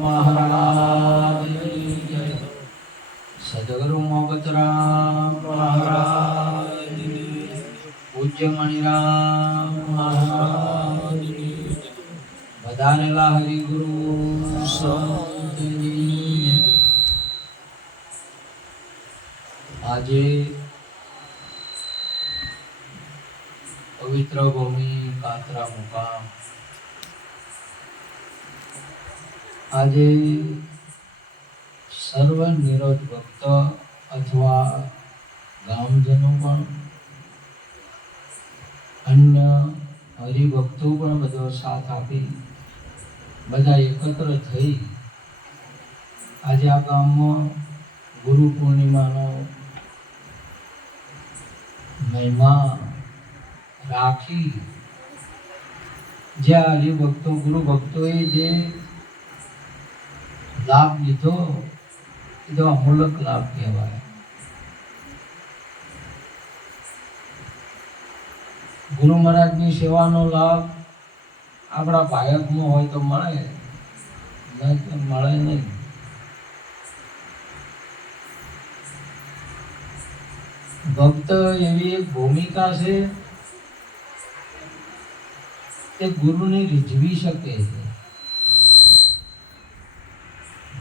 महाराज सदगुरु मोहब्बत राम महाराज पूज्य मणिराम महाराज बधानेला हरि गुरु संतजी આજે પવિત્ર ભૂમિ કાતરા મુકામ આજે સર્વ નિરોધ ભક્ત અથવા ગામજનો પણ અન્ય હરિભક્તો પણ બધો સાથ આપી બધા એકત્ર થઈ આજે આ ગામમાં ગુરુ પૂર્ણિમાનો મહિમા રાખી જે હરિભક્તો ગુરુ ભક્તોએ જે લાભ લીધો એ તો અમૂલક લાભ કહેવાય. ગુરુ મહારાજની સેવાનો લાભ આપણા બાળકમાં હોય તો મળે, નહીં તો મળે નહીં. ભક્ત એવી એક ભૂમિકા છે તે ગુરુને રીઝવી શકે છે.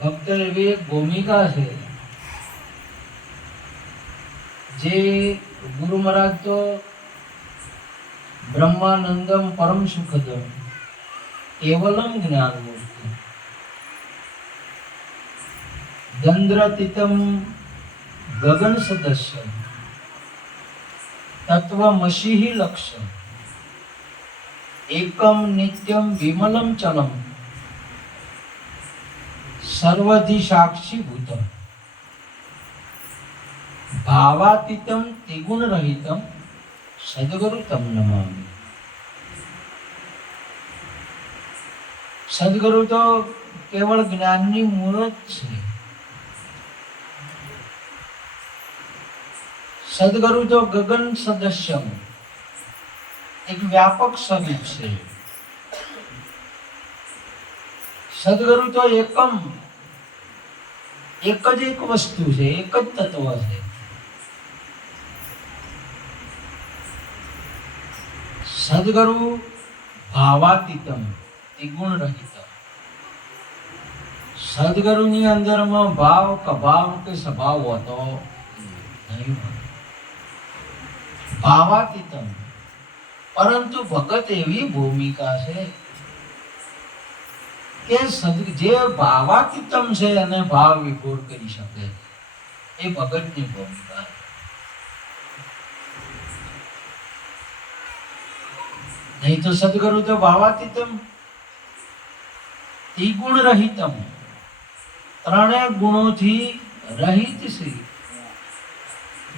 ભક્ત એવી એક ભૂમિકા છે જે ગુરુ મહારાજ તો બ્રહ્માનંદમ પરમ સુખદમ કેવલમ જ્ઞાન મૂર્તિ દંદ્રતિતમ ગગન સદસ્ય તત્વમસી લક્ષ્ય એકમ નિત્યમ વિમલમ ચલમ સર્વધિ સાક્ષી ભૂતમ ભાવાતીતમ ત્રિગુણ રહિતમ સદગુરુ તમ નમામિ. સદગુરુ તો કેવળ જ્ઞાનની મૂર્ત છે. સદગુરુ તો ગગન સદસ્ય એક વ્યાપક સ્વરૂપ છે. સદગુરુ તો એકમ એક જ એક વસ્તુ છે, એક જ તત્વ છે. સદગુરુ ભાવાતીતમ ત્રિગુણ રહિત. સદગુરુની અંદરમાં ભાવ કભાવ કે સ્વભાવ હોતો નહીં. ભાવાતીતમ પરંતુ ભગત એવી ભૂમિકા છે કે જે ભાવાતીતમ છે અને ભાવ વિભોર કરી શકે એ ભગતની ભૂમિકા. નહીં તો સદગુરુ તો ભાવાતીતમ ત્રિગુણ રહિતમ ત્રણેય ગુણોથી રહિત છે.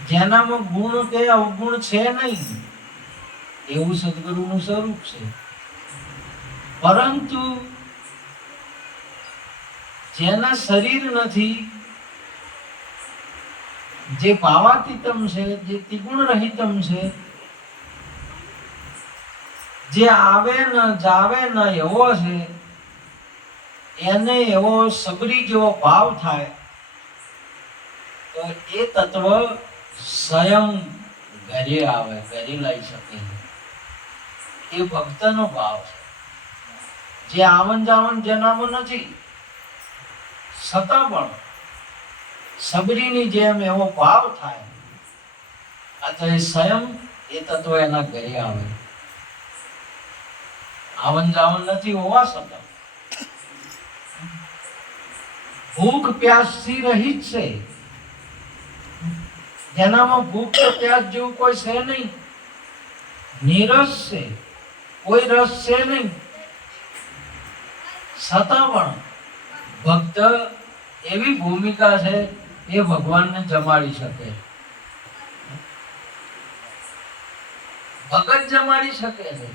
જેનામાં ગુણ કે અવગુણ છે નહીં એવું સદગુરુનું સ્વરૂપ છે. પરંતુ જેના શરીર નથી, જે ભાવાતીતમ છે, જે ત્રિગુણ રહિતમ છે, જે આવે ન જાવે ન એવો છે, એને એવો સબરી જેવો ભાવ થાય તો એ તત્વ સ્વયં ઘરે આવે, ઘરે લઈ શકે. એ ભક્તનો ભાવ છે. જે આવન જાવન જેનામાં નથી છતાં પણ સબરીની જેમ એવો ભાવ થાય તો એ સ્વયં એ તત્વ એના ઘરે આવે. આવન જાવન નથી હોવા છતાં ભૂખ પ્યાસથી રહિત છે. જેનામાં ભૂખ કે પ્યાસ જેવું કોઈ છે નહીં, નિરસ છે, કોઈ રસ છે નહીં, છતાં પણ ભક્ત એવી ભૂમિકા છે એ ભગવાનને જમાડી શકે. ભગત જમાડી શકે છે.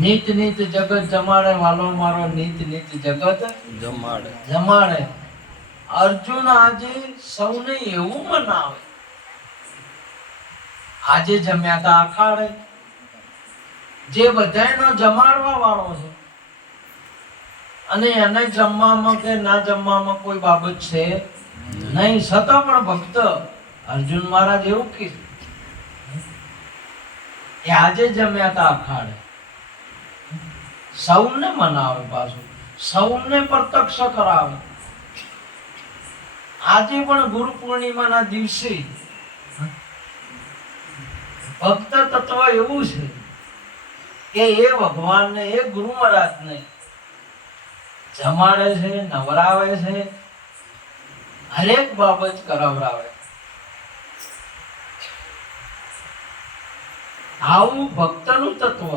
નીત નીત જગત જમાડે વાલો મારો, નીત નીત જગત જમાડે જમાડે. અર્જુન આજે સૌને એવું મનાવે. આજે જમ્યા તા અખાડે, જે બધાયનો જમાડવા વાળો છે. અને એને જમવામાં કે ના જમવામાં કોઈ બાબત છે નહીં, છતાં પણ ભક્ત અર્જુન મહારાજ એવું કીધું કે આજે જમ્યા હતા અખાડે, સૌને મનાવે, પાછું સૌને પ્રત્યક્ષ કરાવે. આજે પણ ગુરુ પૂર્ણિમાના દિવસે ભક્ત તત્વ એવું છે કે એ ભગવાનને, એ ગુરુ મહારાજને જમાડે છે, નવરાવે છે, હરેક બાબત કરાવરાવે. આવું ભક્તનું તત્વ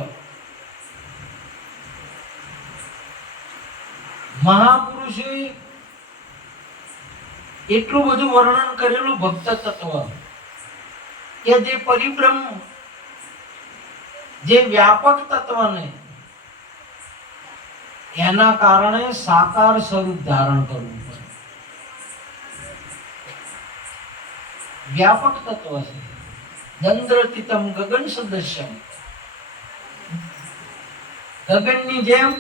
મહાપુરુષે એટલું બધું વર્ણન કરેલું ભક્ત તત્વ કે જે પરિબ્રહ્મ, જે વ્યાપક તત્વને એના કારણે સાકાર સ્વરૂપ ધારણ કરવું પડે. વ્યાપક તત્વ છે, દંદ્રતિતમ ગગન સદસ્યમ, ગગનની જેમ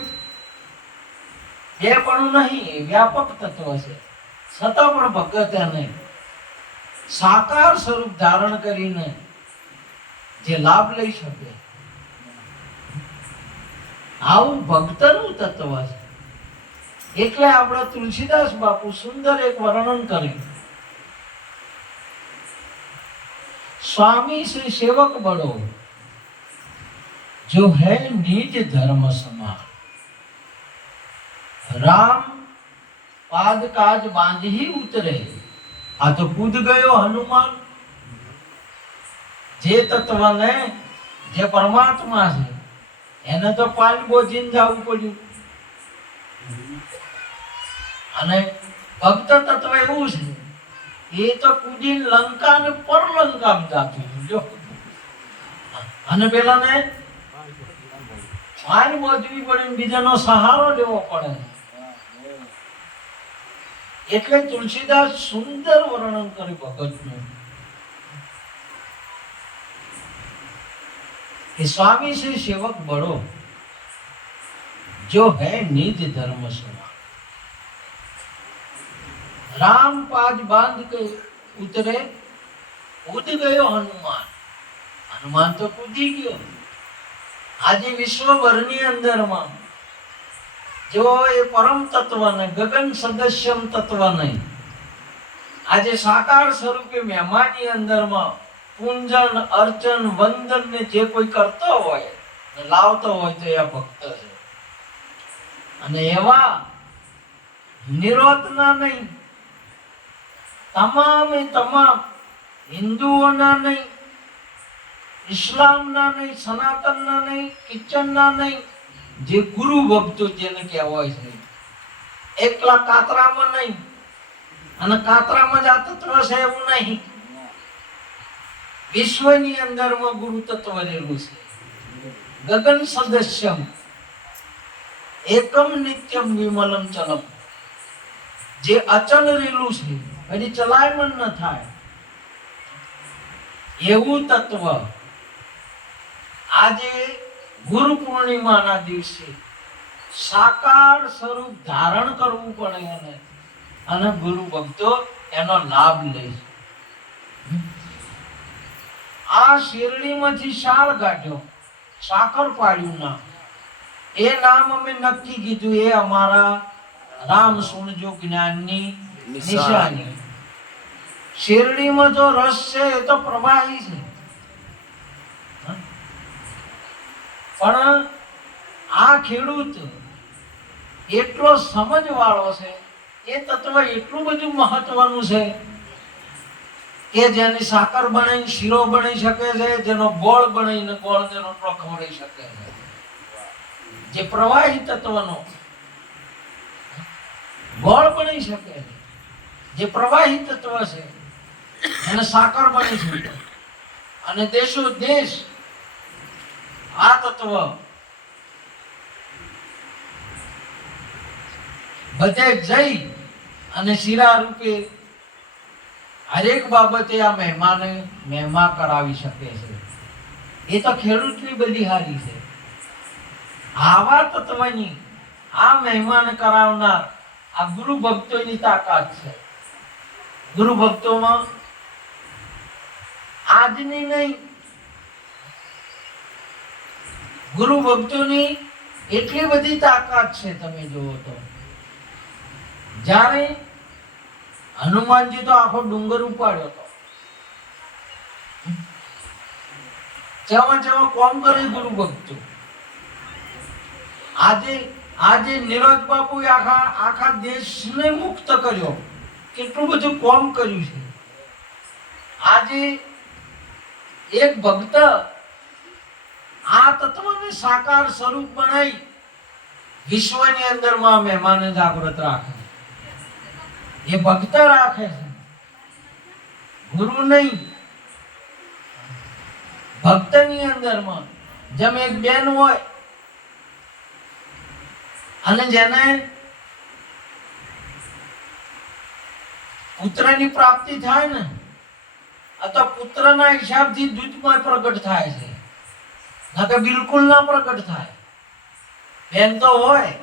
બે પણ નહીં, વ્યાપક તત્વ છે, છતાં પણ ભગત એને સાકાર સ્વરૂપ ધારણ કરીને જે લાભ લઈ શકે, આવું ભક્તનું તત્વ છે. એટલે આપણા તુલસીદાસ બાપુ સુંદર એક વર્ણન કર્યું, स्वामी से सेवक बड़ो जो है निज धर्म समान, राम पाद काज बांधी उतरे, आ तो कूद गयो हनुमान. જે તત્વને, જે પરમાત્મા છે એને તો પાલ બોજીને જવું પડ્યું, અને ભક્ત તત્વ એવું છે એ તો કુદીને લંકા ને પરલંકામાં જાતું જો, અને પેલાને માર મોજવી પડે, બીજાનો સહારો લેવો પડે. એટલે તુલસીદાસ સુંદર વર્ણન કર્યું ભગતનું कि स्वामी से सेवक बड़ो जो है निज धर्म समान, राम पाद बांध के उतरे, कूद गयो हनुमान. हनुमान तो कूदी गयो. આજે વિશ્વભરની અંદરમાં જો એ પરમ તત્વને, ગગન સદસ્યમ તત્વને આજે સાકાર સ્વરૂપે મહેમાનની અંદરમાં પૂંજન, અર્ચન, વંદન ને જે કોઈ કરતો હોય, લાવતો હોય તો એ ભક્ત છે. અને એવા નિરોધના નહીં, તમામે તમામ હિન્દુઓના નહીં, ઇસ્લામના નહીં, સનાતનના નહીં, કિચનના નહીં, જે ગુરુ ભક્તો જેને કહેવાય છે, એકલા કાતરામાં નહીં, અને કાતરામાં જ આ તત્વ છે એવું નહીં, વિશ્વની અંદરમાં ગુરુ તત્વ રહેલું છે. ગગન સદસ્યમ એકમ નિત્યમ વિમલમ ચલમ, જે અચલ રહેલું છે, હજી ચલાયમન ન થાય એવું તત્વ આજે ગુરુ પૂર્ણિમાના દિવસે સાકાર સ્વરૂપ ધારણ કરવું પડે એને, અને ગુરુ ભક્તો એનો લાભ લે. આ શેરડીમાંથી શાળ કાઢ્યો, સાકર પાડ્યું નામ, એ નામ અમે નક્કી કીધું, એ અમારા રામ સુણજો જ્ઞાનની નિશાની. શેરડીમાં જો રસ છે એ તો પ્રવાહી છે, પણ આ ખેડૂત એટલો સમજવાળો છે, એ તત્વ એટલું બધું મહત્વનું છે કે જેની સાકર બનાવીને શીરો બની શકે છે, જેનો ગોળ બનાવીને ગોળને રોટલો ખવડાવી શકે છે. જે પ્રવાહી તત્વનો ગોળ બની શકે છે, જે પ્રવાહી તત્વ છે એને સાકર બની શકે. અને દેશો દેશ આ તત્વ બધે જઈ અને શીરા રૂપે હરેક બાબતે આ મહેમા કરાવી શકે છે. એ તો ખેડૂતની બલિહારી છે. આવા તત્વની આ મહેમાન કરાવનાર આ ગુરુ ભક્તોની તાકાત છે. ગુરુ ભક્તોમાં આજની નહીં, ગુરુ ભક્તોની એટલી બધી તાકાત છે. તમે જુઓ તો જ્યારે હનુમાનજી તો આખો ડુંગર ઉપાડ્યો હતો, જેમાં જેમાં કોમ કરે ગુરુ ભક્તો. આજે નીરજ બાપુ આખા દેશને મુક્ત કર્યો, કેટલું બધું કોમ કર્યું છે. આજે એક ભક્ત આ તત્વને સાકાર સ્વરૂપ બનાવી વિશ્વની અંદરમાં મહેમાન જાગૃત રાખે, એ ભક્ત રાખે છે, ગુરુ નહીં. ભક્તની અંદરમાં જેમ એક બેન હોય અને જેને પુત્રની પ્રાપ્તિ થાય ને, અથવા પુત્રના હિસાબથી દૂધમાં પ્રગટ થાય છે, ના કે બિલકુલ ના પ્રગટ થાય. બેન તો હોય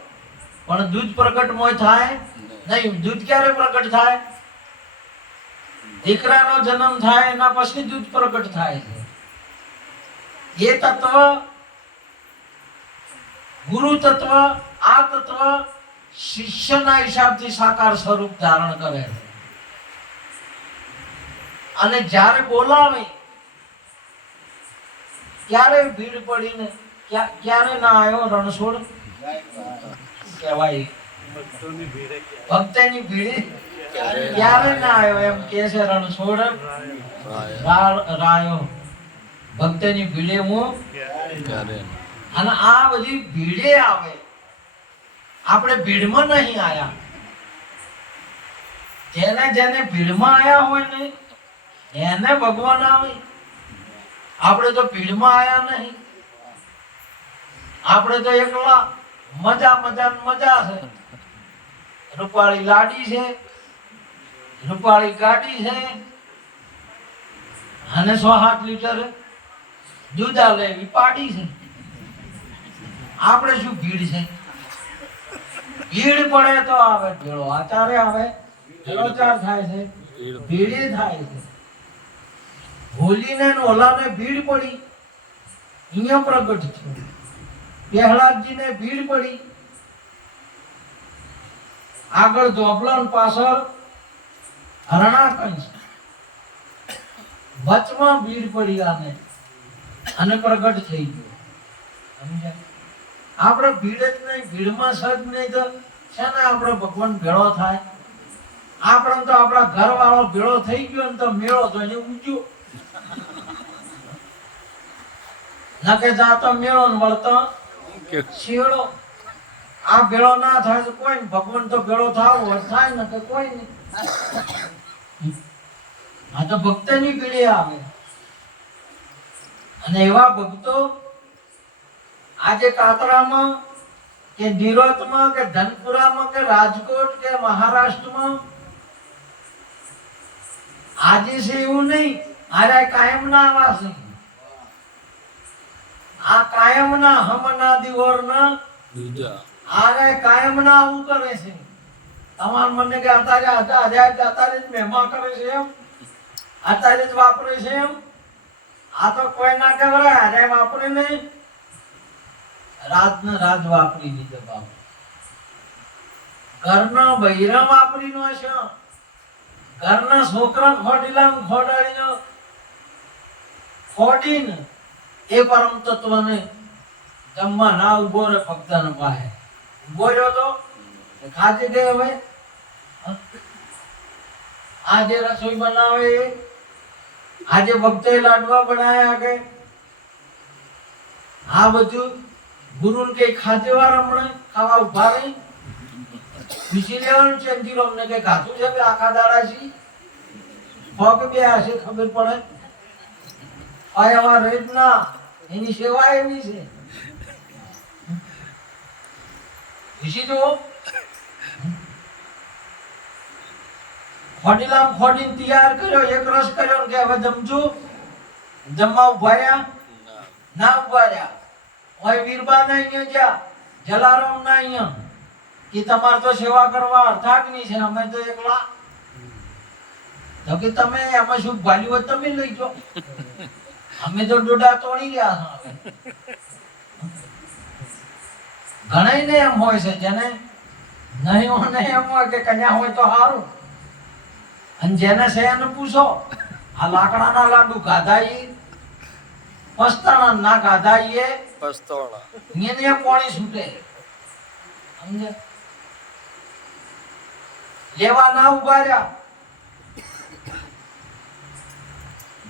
પણ દૂધ પ્રગટમય થાય નહીં. દૂધ ક્યારે પ્રગટ થાય? દીકરાનો જન્મ થાય એના પછી દૂધ પ્રગટ થાય છે. એ તત્વ ગુરુ તત્વ, આ તત્વ શિષ્યના હિસાબથી સાકાર સ્વરૂપ ધારણ કરે છે. અને જ્યારે બોલાવે ક્યારે ભીડ પડીને ક્યારે ના આવ્યો રણછોડ કહેવાય, ભક્તની ભીડ ક્યારે ના આવ્યો એમ કે છે રણછોડ રાયો, ભક્તની ભીડે હું. અને આ બધી ભીડે આવે, આપણે ભીડમાં નહીં આયા. જેને ભીડમાં આયા હોય ને એને ભગવાન આવે. આપણે તો ભીડમાં આયા નહીં, આપણે તો એકલા મજા છે. રૂપાળી લાડી છે, રૂપાળી ગાડી છે, અને 100-7 લીટર દૂધ આલે એવી પાડી છે. આપણે શું ભીડ છે? ભીડ પડે તો આવે ભેળો, આચારે આવે ભેળોચાર થાય છે, ભીડે થાય છે. હોલીને ઓલાને ભીડ પડી, અહીંયા પ્રગટ થયું. પ્રહલાદજીને ભીડ પડી, આગળ ધોબલન, પાછળ હરણાકંસ, વચમાં ભીડ પડી આને, અને પ્રગટ થઈ ગયો. સમજાય? આપણે ભીડ જ નહીં, ભીડમાં સજ નહીં તો છે ને આપણો ભગવાન ભેળો થાય. આપણે તો આપણા ઘર વાળો ભેળો થઈ ગયો ને તો મેળો જોઈને ઊંચ્યો નકે જાતો મેળો ને વળતો શિયળો. આ ભેળો ના થાય તો કોઈ ભગવાન તો ભેળો થાવ થાય ને કે કોઈ નહીં. આ તો ભક્તની પીઢી આવે. અને એવા ભક્તો આજે કાતરામાં કે નિરોધમાં કે ધનપુરામાં કે રાજકોટ કે મહારાષ્ટ્રમાં આજે છે એવું નહીં. આરે કાયમ ના આવાસ નહીં. આ કાયમ ના હમના દિવોરના આરે કાયમ ના આવું કરે છે. તમાર મને કે અત્યારે જ મહેમા કરે છે એમ, અત્યારે જ વાપરે છે એમ. આ તો કોઈ ના કહેવાય, આરે વાપરે નહીં. રાજ વાપરી દીધો બાપ. ઘરના બૈરા વાપરી નો છે, ઘરના છોકરા ખોડાડીને ખોડીને એ પરમ તત્વને જમવા ના ઉભો રે. ભક્તને પાસે ઉભો રહ્યો તો ખાજે દે. હવે આજે રસોઈ બનાવે, આજે ભક્તોએ લાડવા બનાવ્યા કે આ બધું ગુરુને કઈ ખાધે વાર હમણાં ખાવા ઉભા રહી પીસી લેવાનું છે. અમને કઈ ખાધું છે કે આખા દાડા છે પગ બે હશે ખબર પડે. આયા રેત ના એની સેવા એવી છે. પીસી દો ખોડીલામ ખોડીને તૈયાર કર્યો, એક રસ કર્યો કે હવે જમજો. જમવા ઉભા રહ્યા ના ઉભા રહ્યા. ઓય વીરબા ના અહીંયા જા, જલારામ ના અહીંયા કે તમારે તો સેવા કરવા અર્થાગ્નિ છે, અમે તો એકલા. તો કે તમે એમાં શું ભાલ્યું હોય તમે લઈ જાઓ, અમે તો ડોડા તોડી ગયા છે. ઘણાઈને એમ હોય છે, જેને નહીં હોય એમ હોય કે કન્યા હોય તો સારું. અને જેને છે એને પૂછો, આ લાકડાના લાડુ ખાધા ઈ પસ્તાણા ના ખાધા ઈ પસ્તોળા એને પાણી છૂટે. સમજે? લેવા ના ઉભા રહ્યા,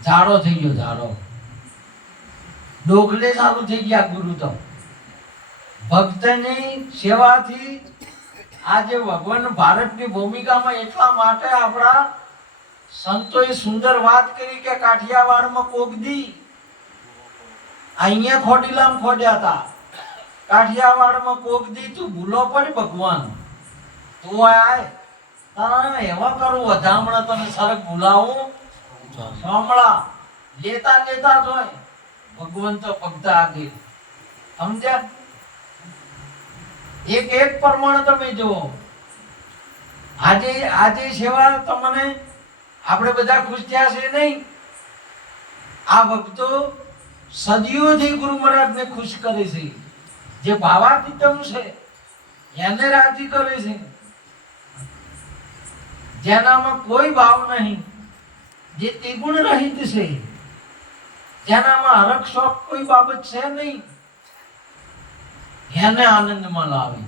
ઝાડો થઈ ગયો, ઝાડો ડોકલે ચાલુ થઈ ગયા. ગુરુ તો ભક્તની સેવાથી આજે ભગવાન ભારતની ભૂમિકામાં એટલા માટે આપણા સંતોએ સુંદર વાત કરી કે કાઠિયાવાડમાં કોક દી અહીંયા ખોડીલામ ખોડ્યા હતા. કાઠિયાવાડમાં કોક દી તું ભૂલો પડ ભગવાન, તું આય તારે એવા કરું વધામણા તને સરક ભૂલાવું સાંભળા. લેતા લેતા જોય ભગવાન તો ભક્ત આગળ. સમજ્યા? એક પ્રમાણે તમે જુઓ, આજે સેવા તમને આપણે બધા ખુશ થયા છે નહીં? આ ભક્તો સદીઓથી ગુરુ મહારાજને ખુશ કરે છે. જે ભાવાતીતમ છે એને રાજી કરે છે, જેનામાં કોઈ ભાવ નહીં, જે ત્રિગુણ રહિત છે, જેનામાં હરખ શોખ કોઈ બાબત છે નહીં, એને આનંદમાં લાવે.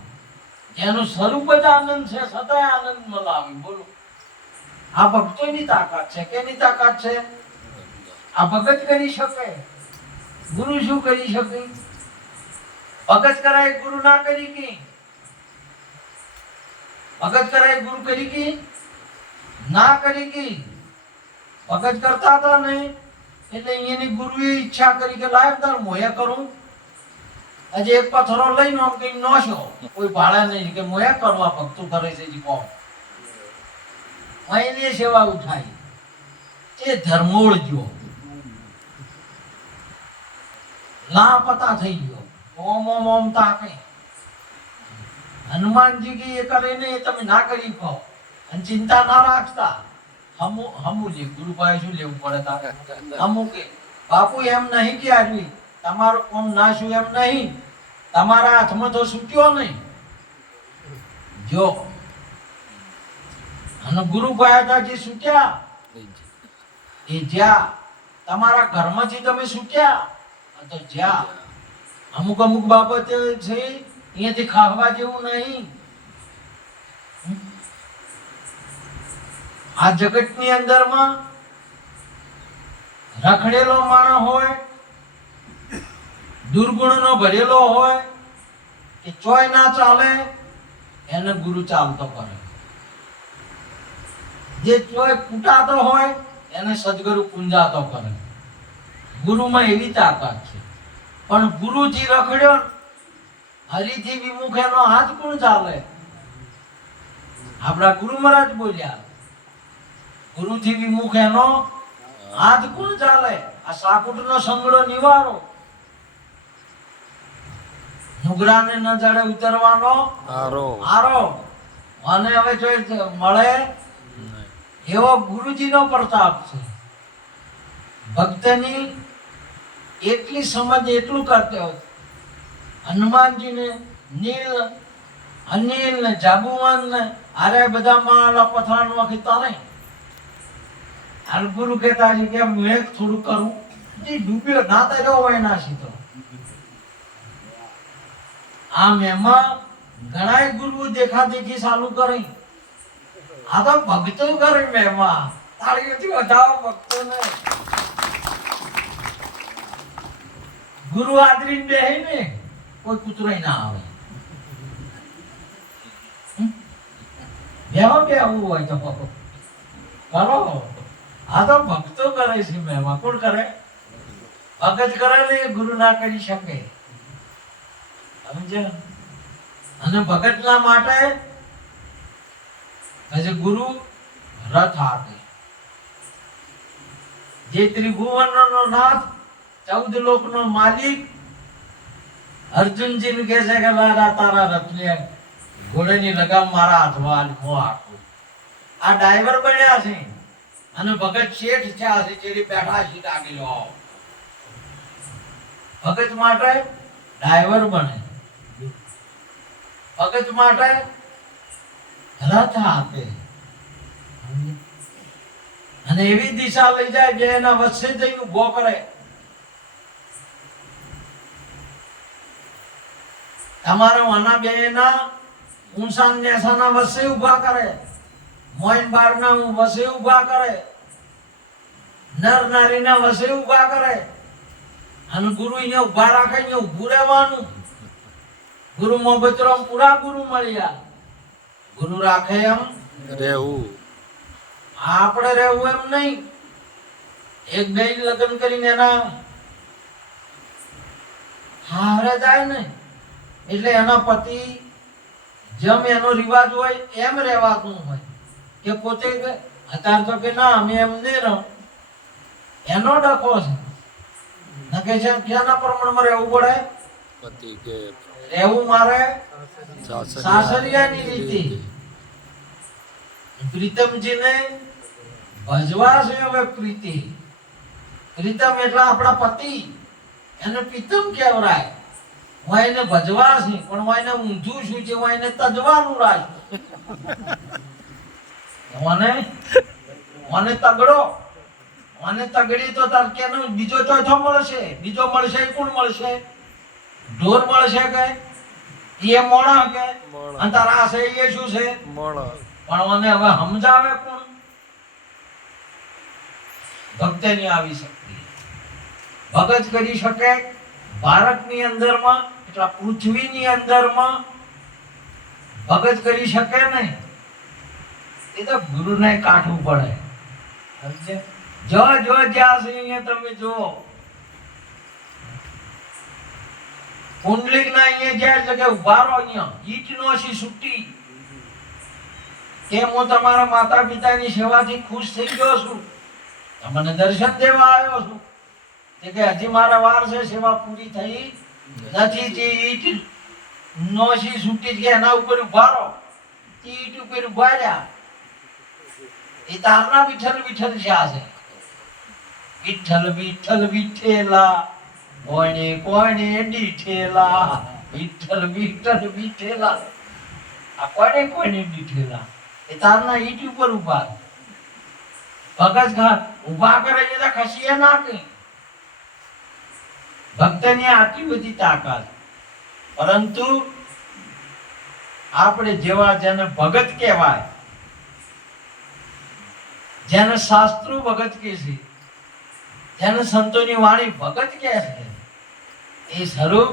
એનું સ્વરૂપ જ આનંદ છે, સદાય આનંદમાં લાવે. બોલો, આ ભક્તોની તાકાત છે. કેની તાકાત છે? આ ભગત કરી શકે, ગુરુ શું કરી શકે? ભગત કરાય ગુરુ ના કરી કે? ભગત કરાય ગુરુ કરી કે ના કરી કે? ભગત કરતા હતા ને એટલે અહીંયાની ગુરુએ ઈચ્છા કરી કે લાયક તાર મોયા કરું. આજે એક પથ્થરો લઈને આમ કઈ નોશો, કોઈ ભાડા નહીં કે મોયા કરવા ભક્તો કરે છે. જી કોમ અહીંની સેવા ઉઠાઈ, એ ધર્મોળ જો લાપતા થઈ ગયો. ઓમ ઓમ ઓમ તાકે હનુમાનજી કી એ કરે ને એ તમે ના કરી કહો અને ચિંતા ના રાખતા. હમુ લે ગુરુ પાસે શું લેવું પડે? તારે હમુ કે બાપુ એમ નહીં કે આરવી તમારું કોમ નાશું એમ નહીં, તમારા હાથમાં તો છૂટ્યો નહીં. જો અને ગુરુ પાસે જે છૂટ્યા એ જ્યાં તમારા ઘરમાંથી તમે છૂટ્યા તો જ્યાં અમુક અમુક બાબત છે અહીંયાથી ખાવા જેવું નહીં. આ જગતની અંદરમાં રખડેલો માણસ હોય, દુર્ગુણનો ભરેલો હોય કે ચોય ના ચાલે, એને ગુરુ ચાલતો કરે. જે ચોય કૂટાતો હોય એને સદગુરુ પૂંજાતો કરે. ગુરુમાં એવી તાકાત છે. પણ ગુરુથી રખડ્યો, હરિથી વિમુખ એનો હાથ કોણ ચાલે? આપણા ગુરુ મહારાજ બોલ્યા, ગુરુથી વિમુખ એનો હાથ કોણ ચાલે? આ સાકુટનો સંગડો નિવારો, નુગરાને ન જડે ઉતરવાનો આરો. અને હવે જો મળે એવો ગુરુજીનો પ્રતાપ છે. ભક્તની એટલી સમજ એટલું કરતે હોય. હનુમાનજીને નીલ અનિલ ને જાબુવાન ને આરે બધા માળા પથરાણ વખત તારે હાલ ગુરુ કહેતા છે કે મેં થોડું કરું, જે ડૂબ્યો ના તર્યો હોય ના સીધો. આમ એમાં ઘણા ગુરુ દેખા દેખી ચાલુ કરી. આ તો ભક્તો કરે મેમાં તાળીઓથી વધાવો ભક્તોને. ગુરુ આદરીને બેહે ને કોઈ કૂતરાય ના આવે. બેહો બેહવું હોય તો કરો. આ તો ભક્તો કરે છે મેમાં. કોણ કરે? ભગત કરે ને ગુરુ ના કરી શકે. સમજ્યા? અને ભગતના માટે હજે ગુરુ રથ આપે. જે ત્રિભુવનનો નાથ, 14 લોકનો માલિક અર્જુનજીને કહે છે કે લાલા તારા રથ લે ઘોડેની લગામ મારા હાથમાં આલી, મો હાકું. આ ડ્રાઈવર બન્યા છે અને ભગત શેઠ થયા છે, જેરી બેઠા છે આગળ આવો. ભગત માટે ડ્રાઈવર બને, ભગત માટે રથ આપે અને એવી દિશા લઈ જાય જે એના વચ્ચે જઈને ઉભો કરે. તમારા વાના બેના ઊંચા નેસાના વચ્ચે ઉભા કરે, મોઈન બારના વચ્ચે ઉભા કરે, નર નારીના વચ્ચે ઉભા કરે અને ગુરુ અહીંયા ઉભા રાખે, અહીંયા ઊભું રહેવાનું. ગુરુ મોહબ્બતરો પૂરા ગુરુ મળ્યા, ગુરુ રાખે એમ રહેવું. આપણે રહેવું એમ નહીં. એક બે લગ્ન કરીને એના હારે જાય ને એટલે એના પતિ જેમ એનો રિવાજ હોય એમ રહેવાનું હોય. કે પોતે અત્યારે તો કે ના અમે એમ નહીં રહો, એનો ડખો છે. નકે છે ક્યાંના પ્રમાણમાં રહેવું પડે? પતિ કે રહેવું મારે સાસરિયા સાસરિયાની રીતિ. પ્રીતમજીને ભજવા છે હવે પ્રીતિ. પ્રીતમ એટલે આપણા પતિ, એને પ્રીતમ કહેવાય. હું એને ભજવા છે પણ હું એને ઊંધું શું છે, હું એને તજવાનું રાખ્યું. મને તગડો, મને તગડી તો તાર કેનો બીજો ચોથો મળશે, બીજો મળશે કોણ મળશે? ઢોર મળશે કે એ મોણા કે અને તારા છે એ શું છે? મોણા. પણ મને હવે સમજાવે કોણ? ભક્તની આવી શક્તિ. ભગત કરી શકે ભારતની અંદરમાં, એટલે પૃથ્વીની અંદરમાં ભગત કરી શકે નહીં. એ તો ગુરુને કાઢવું પડે. સમજે? જો જ્યાં છે અહીંયા તમે જુઓ, પુંડલિક ના અહીંયા જ્યાં જગ્યા ઉભા રહો, અહીંયા ઈટ નો છે સુટ્ટી. કે હું તમારા માતા પિતાની સેવાથી ખુશ થઈ ગયો છું, તમને દર્શન દેવા આવ્યો છું. કે હજી મારા વાર છે, સેવા પૂરી થઈ નથી. જે ઈટ નો છે સુટ્ટી કે એના ઉપર ઉભા રહો, ઈટ ઉપર ઉભા રહ્યા. એ તારના વિઠ્ઠલ વિઠ્ઠલ જ્યાં છે. વિઠ્ઠલ વિઠ્ઠલ વિઠ્ઠેલા કોણે કોણે દીઠેલા, વિઠ્ઠલ વિઠ્ઠલ વિઠ્ઠેલા. આ કોણે કોણે દીઠેલા? એ તારના ઈટ ઉપર ઉભા. ભગત ઉભા કરે છે તો ખસીએ ના કઈ. ભક્તની આટલી બધી તાકાત. પરંતુ આપણે જેવા જેને ભગત કહેવાય, જેને શાસ્ત્રો ભગત કહે છે, જેને સંતોની વાણી ભગત કહે છે, એ સ્વરૂપ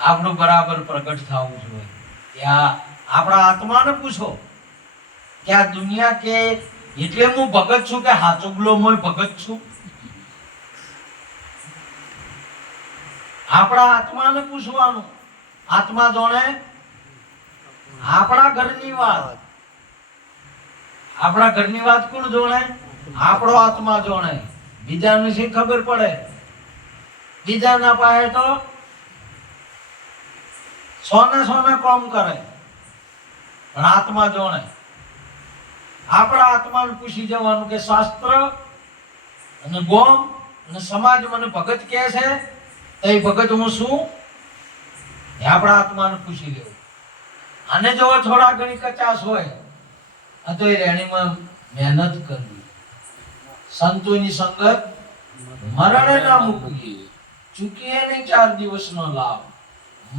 આપણું બરાબર પ્રગટ થવું જોઈએ. ત્યાં આપણા આત્માને પૂછો કે આ દુનિયા કે એટલે હું ભગત છું કે હાચો ગુલો હું ભગત છું? આપણા આત્માને પૂછવાનું. આત્મા જોણે આપણા ઘરની વાત. આપણા ઘરની વાત કોણ જોણે? આપણો આત્મા જોણે. બીજાને શી ખબર પડે? બીજાના પાસે તો સોને કામ કરે, પણ આત્મા જોણે. આપણા આત્માને પૂછી જવાનું કે શાસ્ત્ર અને ગોમ અને સમાજ મને ભગત કહે છે, તો એ ભગત હું શું? એ આપણા આત્માને પૂછી લેવું. અને જો થોડા ઘણી કચાશ હોય તો એ રેણીમાં મહેનત કરવી. સંતોની સંગત મરણે ના મૂકવી, ચૂકીએ નહીં 4 દિવસનો લાભ.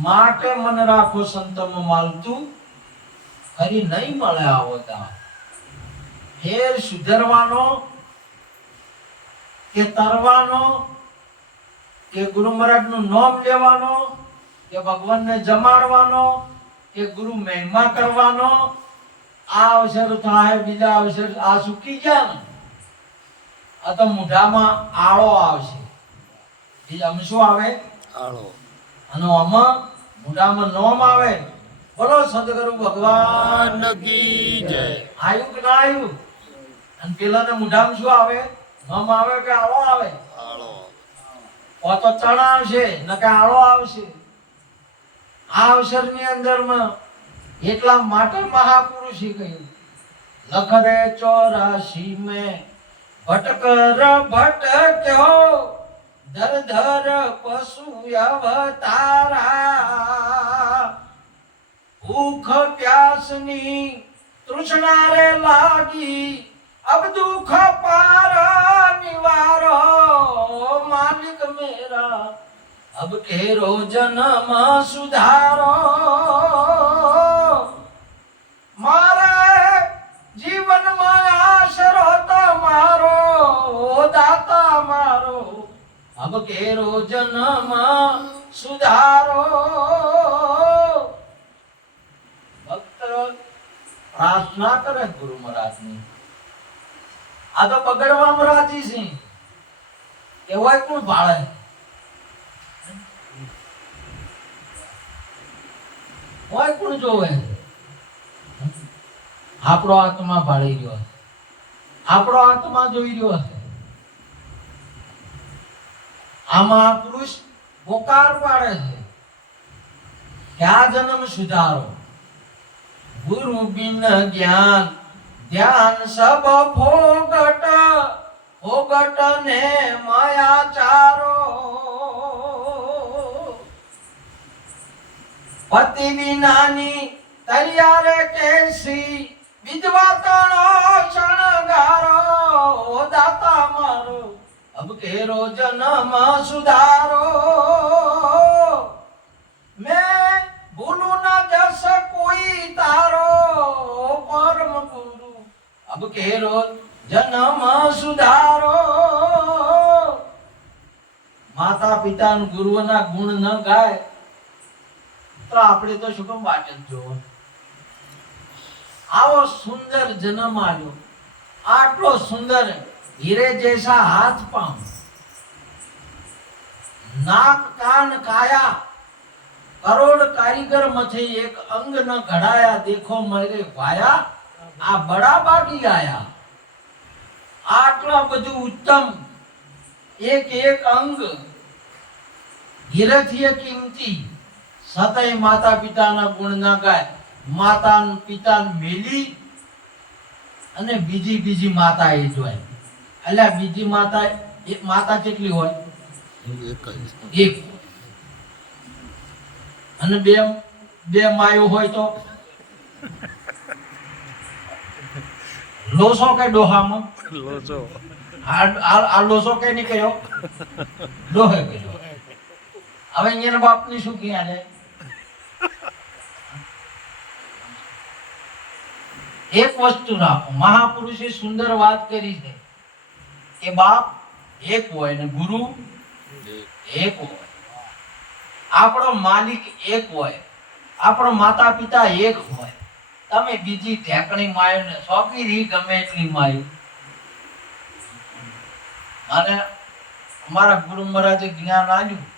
માટે મન રાખો સંતમાં માલતું, ફરી નહીં મળે આવતા. ફેર સુધરવાનો કે તરવાનો કે ગુરુ મહારાજનું નામ લેવાનો કે ભગવાનને જમાડવાનો કે ગુરુ મહિમા કરવાનો, આ અવસર થાય. બીજા અવસર આ ચૂકી ગયા ને, આ તો મોઢામાં આળો આવશે. બીજામાં શું આવે? આળો. અને આમાં મોઢામાં નોમ આવે. બોલો સદગુરુ ભગવાન કી જય. આયુ કે ના આયુ? અને પેલાને મોઢામાં શું આવે? નોમ આવે કે આળો આવે? આળો. તો ચણ આવશે ન કે આળો આવશે. આ અવસરની અંદરમાં એટલા માટે મહાપુરુષે કહ્યું લખરે 84 में ભટકર ભટક્યો ધર ધર પશુ અવતારા ભૂખ પ્યાસની તૃષ્ણા રે લાગી અબ દુઃખ પાર નિવારો માલિક મેરા અબ કેરો જન્મ સુધારો મારે જીવનમાં આશરો તમારો દાતા મારો અબ કેરો જન્મ સુધારો ભક્ત પ્રાર્થના કરે ગુરુ મહારાજની આ તો બગડવામાં રાજી છે એવાય કોણ ભાળે હોય કોણ જોવે આપણો આત્મા ભાળી રહ્યો છે આપણો આત્મા જોઈ રહ્યો છે આ મહાપુરુષ પોકાર પાડે છે કે આ જન્મ સુધારો ગુરુ બિન જ્ઞાન ધ્યાન સબ ફોગટ ફોગટ ને માયાચારો પતિ વિનાની તૈયારે કેસી વિધવા તણો શણગારો દાતા મારો અબ કેરો જન્મ સુધારો मैं भूलू न जस कोई तारो परम गुरु अब केरो जन्म सुधारो माता पिता गुरुओना गुण न गाय तो આપણે તો શું કામ વાટ જ જોવો આવો સુંદર જન્મ આવ્યો આટલો સુંદર હીરે જૈસા હાથ પામ નાક કાન કાયા કરોડ કારીગર મથે એક અંગ ન ઘડાયા દેખો મેરે વાયા આ બડા બાકી આયા આટલા બધું ઉત્તમ એક એક અંગ હીરેથી કિંમતી સતય માતા પિતાના ગુણ ના ગાય માતા પિતા મેલી અને બીજી માતા એ જોય એટલે બીજી માતા એક માતા કેટલી હોય એક અને બે માયો હોય તો લોસો કે ડોહામાં લોચો આ લોસો કે નહીં કર્યો ડોહે કર્યો હવે અહીંયાના બાપની શું ક્યાં છે એક વસ્તુ રાખો મહાપુરુષે સુંદર વાત કરી છે કે બાપ એક હોય ને ગુરુ એક હોય આપણો માલિક એક હોય આપણો માતા પિતા એક હોય તમે બીજી ઢેકણી માયો ને સોંપી રહી ગમે એટલી માયો અને અમારા ગુરુ મહારાજે જ્ઞાન આપ્યું